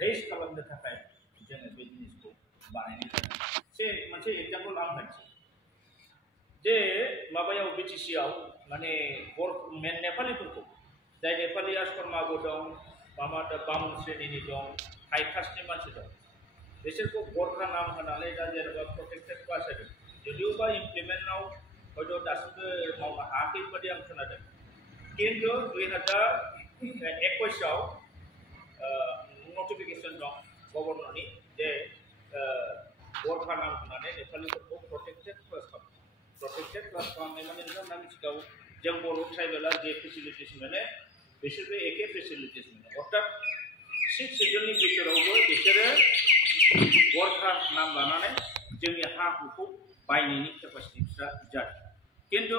race खालामनो थाखाय जोङो बे जिनिसखौ बानायनाय जादों से मोनसे एग्जाम्पल आं होनसै जे माबायाव बिटिसि आव माने नेपालिफोरखौ जाय नेपालिया शर्माबो दं माबा बामुन श्रेणीनि दं हाइ कास्टनि मानसि दं बिसोरखौ गरखा नाम होनानै दा जेनेबा प्रटेक्टेड क्लास होदों जुदियोबा इमप्लिमेन्टआव हयथ' दासिमबो मावनो हायाखै बादि आं खोनादों किन्तु 2021 आव नटिफिकेशन दं गभर्नरनि जे गरखा नाम होनानै नेपालिफोरखौ प्रटेक्टेड क्लास खालामनाय माने नोंथांमोना मिथिगौ जों बर' ट्राइबेला जे फेसिलिटिस मोनो बिसोरबो एखे फेसिलिटिस मोनो अर्थात 6 सिडुलनि बिथोरावबो बिसोरो गरखा नाम लानानै जोंनि हा हुखौ बायनायनि केपासिटिफ्रा जादों किन्तु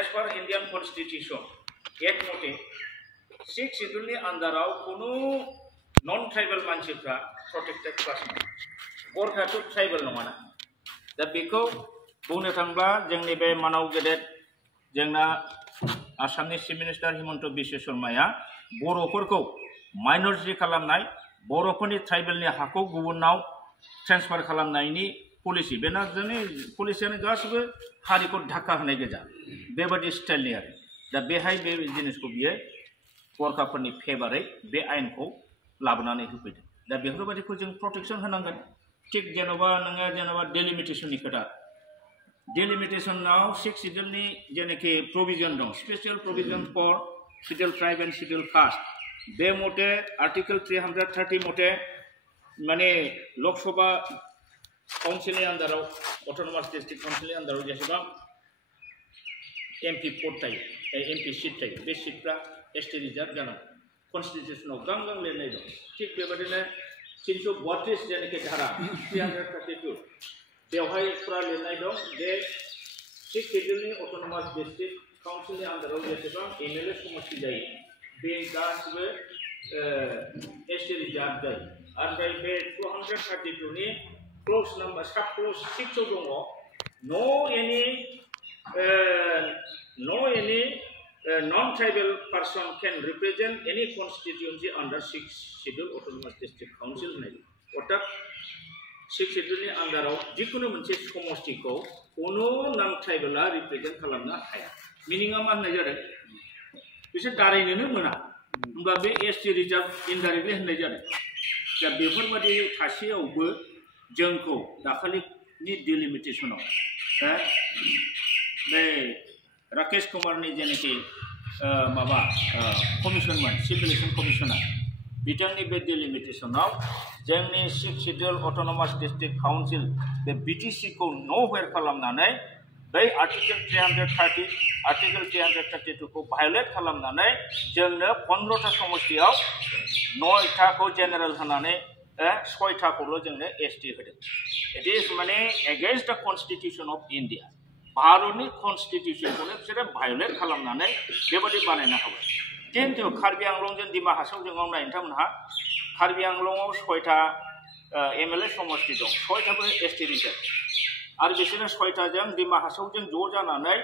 एज पार इन्डियान कन्स्टिटिउसन एक्ट मथे 6 सिडुलनि आन्दाराव कुनु नन ट्राइबेल मानसिफ्रा प्रोटेक्टेड क्लास नङा गरखायाथ' ट्राइबेल नङाना दा बेखौ बुंनो थांब्ला जोंनि बे मानाव गेदेर जोंना आसामनि चिफ मिनिस्टार हिमन्त बिश्व शर्माया बर'फोरखौ माइनरिटि खालामनाय बर'फोरनि ट्राइबेलनि हाखौ गुबुनाव ट्रेन्सफार खालामनायनि पलिसि बेना जोंनि पलिसियानो गासिबो हारिखौ धाक्का होनाय गोजा बेबादि स्टाइलनि आरो दा बेहाय बे जिनिसखौ बियो गरखाफोरनि फेभारै बे आयेनखौ लाबोनानै होफैदों दा बेफोरबायदिखौ जों प्रटेक्शन होनांगोन थिग जेन'बा नोङो जेन'बा डेलिमिटेशननि खोथा डेलिमिटेशनाव 6 सिडुलनि जेनाखि प्रभिजन दं स्पेशल प्रभिजन for schedule tribe and schedule caste बे मथे आर्टिकल 330 मथे माने लोकसभा काउन्सिलनि आन्दाराव अट'नमास डिस्ट्रिक्ट काउन्सिलनि आन्दाराव जेसेबां एमपि पद थायो एमपि सीट थायो बे सीटफ्रा एसटी रिजार्व जानांगौ कन्स्टिटिउसनाव गांगां लिरनाय दं थिग बेबादिनो 332 जेनाखि धारा 332 बेवहाय फुरा लिरनाय दं जे 6 सिडुलनि अट'नमास डिस्ट्रिक्ट काउन्सिलनि आन्दाराव जेसेबां एमएलए समष्टि जायो बे गासिबो एसटी रिजार्व जायो आरो बे 232 नि क्ल'ज नाम्बार सब क्ल'ज 6 आव दङ no any non-tribal person can represent any constituency under 6 schedule autonomous district council होननाय अर्थात 6 शेड्यूलनि आन्दाराव जिखुनु मोनसे समष्टिखौ कोनो नाम ट्राइबेला रिप्रेजेन्ट खालामनो हाया मिनिंआ मा होननाय जादों बिसोर दारायनोनो मोना होमबा बे एसटी रिजार्व इनडाइरेक्टलि होननाय जादों दा बेफोरबादि थासेयावबो जोंखौ दाखालिनि डिलिमिटेशनाव बे राकेश कुमारनि जेनाखि माबा कमिशनमोन चिफ इलेक्शन कमिशनार बिथांनि बे डिलिमिटेशनाव जोंनि 6 शेड्यूल अट'नमास डिस्ट्रिक्ट काउन्सिल बे बीटीसी को न'वेर खालामनानै बै आर्टिकल 330 आर्टिकल 332 को भायोलेट खालामनानै जोंनो 15टा समष्टियाव 9टाखौ जेनेरेल होनानै 6टाखौल' जोंनो एसटी होदों इट इज माने against the constitution of India भारतनि कन्स्टिट्यूशनखौनो बिसोरो भायोलेट खालामनानै बेबादि बानायनो हाबाय किन्तु कार्बि आंलंजों डिमा हासावजों नायनो थांमोनहा कार्बि आंलंआव 6टा एमएलए समष्टि दं 6टाबो एसटी रिजार्व आरो बिसोरो 6टाजों डिमा हासावजों ज' जानानै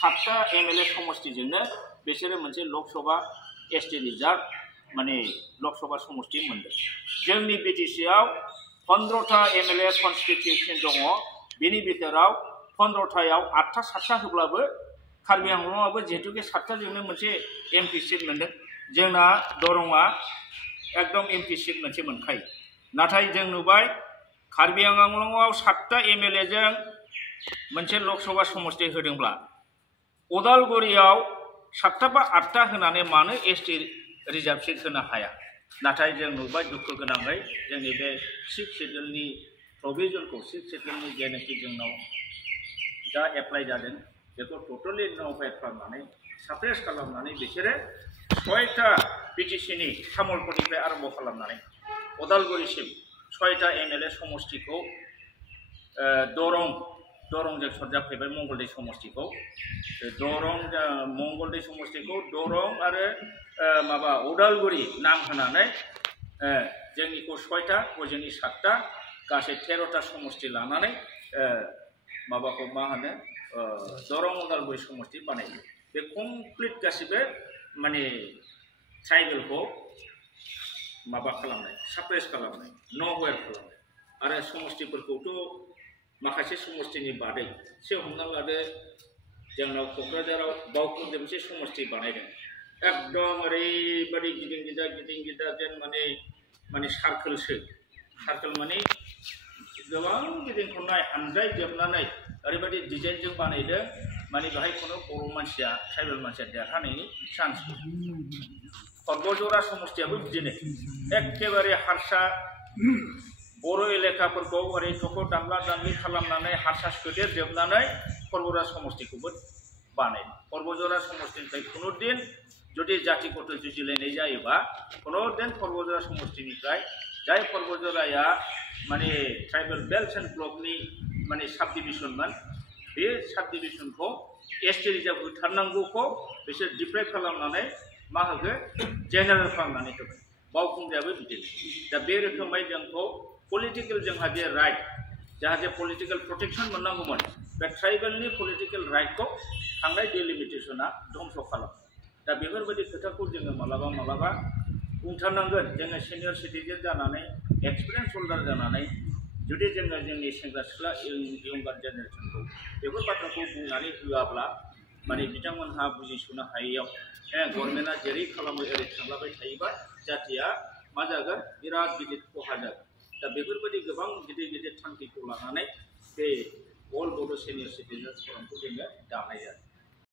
7टा एमएलए समष्टिजोंनो बिसोरो मोनसे लोकसभा एसटी रिजार्व माने लोकसभा समष्टि मोनदों जोंनि बीटीसीआव 15टा एमएलए कन्स्टिट्यूशन दङ बेनि बिथोराव 15टायाव 8टा 7टा होब्लाबो कार्बि आंलंआबो जिहेतु बे 7टाजोंनो मोनसे एमपि सीट मोनदों जोंना दरंआ एकदम एमपि सीट मोनसे मोनखायो नाथाय जों नुबाय कार्बि आंलंआव 7टा एमएलए जों मोनसे लोकसभा समष्टि होदोंब्ला उदालगुरियाव 7टा बा 8टा होनानै मानो एसटी रिजार्व सीट होनो हाया नाथाय जों नुबाय दुखु गोनाङै जोंनि बे 6 शेड्यूलनि प्रभिजनखौ 6 शेड्यूलनि जेनाखि जोंनाव दा एप्लाइ जादों बेखौ टोटली न'वेर खालामनानै साप्रेस खालामनानै बिसोरो 6टा बीटीसीनि तामुलपुरनिफ्राय आरम्भ खालामनानै उदालगुरिसिम 6टा एमएलए समष्टिखौ दरंजों सरजाबफैबाय मंगलदै समष्टिखौ मंगलदै समष्टिखौ दरं आरो माबा उदालगुरि नाम होनानै जोंनिखौ 6टा जोंनि 7टा गासै 13टा समष्टि लानानै माबाखौ मा होनो दरं उदालगुरि समष्टि बानायो बे कमप्लिट गासिबो माने ट्राइबेलखौ माबा खालामनाय साप्रेस खालामनाय न'वेर खालामनाय आरो समष्टिफोरखौथ' माखासे समष्टिनि बादै से हमना लादो जोंनाव क'क्राझाराव बावखुंग्रि मोनसे समष्टि बानायदों एकदम ओरैबायदि गिदिं गिदा जेन माने सार्कोलसो सार्कोल माने गोबां गिदिंखननाय आनजायजोबनानै ओरैबायदि डिजाइनजों बानायदों माने बेहाय खुनु बर' मानसिया ट्राइबेल मानसिया देरहानायनि चान्स पर्बजरा समष्टियाबो बिदिनो एखेबारे हारसा बर' एलेकाफोरखौ ओरै थख' दानला दानलि खालामनानै हारसा सोदेरजोबनानै पर्बजरा समष्टिखौबो बानायदों पर्बजरा समष्टिनिफ्राय खुनुदिन जुदि जाति गथ' जुजिलायनाय जायोबा खुनुदिन पर्बजरा समष्टिनिफ्राय जाय पर्बजराया माने ट्राइबेल बेल्ट एन्ड ब्लकनि माने साब डिभिजनमोन बे साब डिभिजनखौ एसटि रिजार्भ होथारनांगौखौ बिसोर डिप्राइभ खालामनानै मा होगोन जेनेरेल खालामनानै होबाय बावखुंग्रियाबो बिदिनो दा बे रोखोमै जोंखौ पलिटिकेल जोंहा जे राइट जाहाथे पलिटिकेल प्रटेक्शन मोननांगौमोन बे ट्राइबेलनि पलिटिकेल राइटखौ थांनाय डिलिमिटेसना ध्वंस खालामो दा बेफोरबायदि खोथाखौ जोङो मालाबा बुंथारनांगोन जोङो सिनियर सिटिजेन जानानै एक्सपिरियेन्स हल्डार जानानै जुदि जोङो जोंनि सेंग्रा सिख्ला इयुंगार जेनेरेसनखौ बेफोर बाथ्राखौ बुंनानै होआब्ला माने बिथांमोनहा बुजिस'नो हायैयाव गभर्नमेन्टआ जेरै खालामो ओरै थांलाबाय थायोबा जातिया मा जागोन बिराद गिदिर खहा जागोन दा बेफोरबायदि गोबां गिदिर थांखिखौ लानानै बे अल बड' सिनियर सिटिजेन्स फरामखौ जोङो दानाय जादों